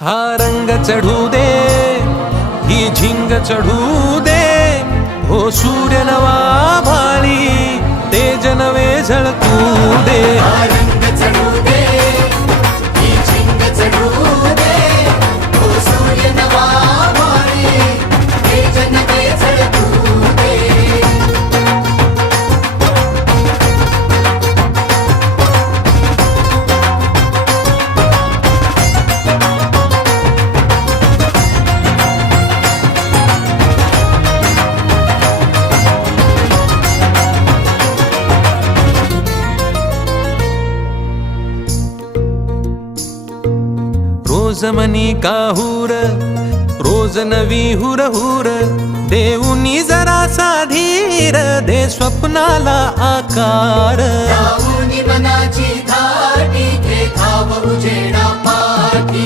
हा रंग चढू दे, ही झिंग चढू दे, हो सूर्य नवा भाळी तेज नवे झळकू दे. हा रंग चढू दे, ही झिंग चढू दे, हो सूर्य नवा भाळी तेज नवे झळकू दे. रोज मनी काहूर, रोज नवी हुरहुर, देऊनी जरासा धीर, दे स्वप्नाला आकार. जाऊनी मनाची धाटी, घे धाव उजेडा पाठी.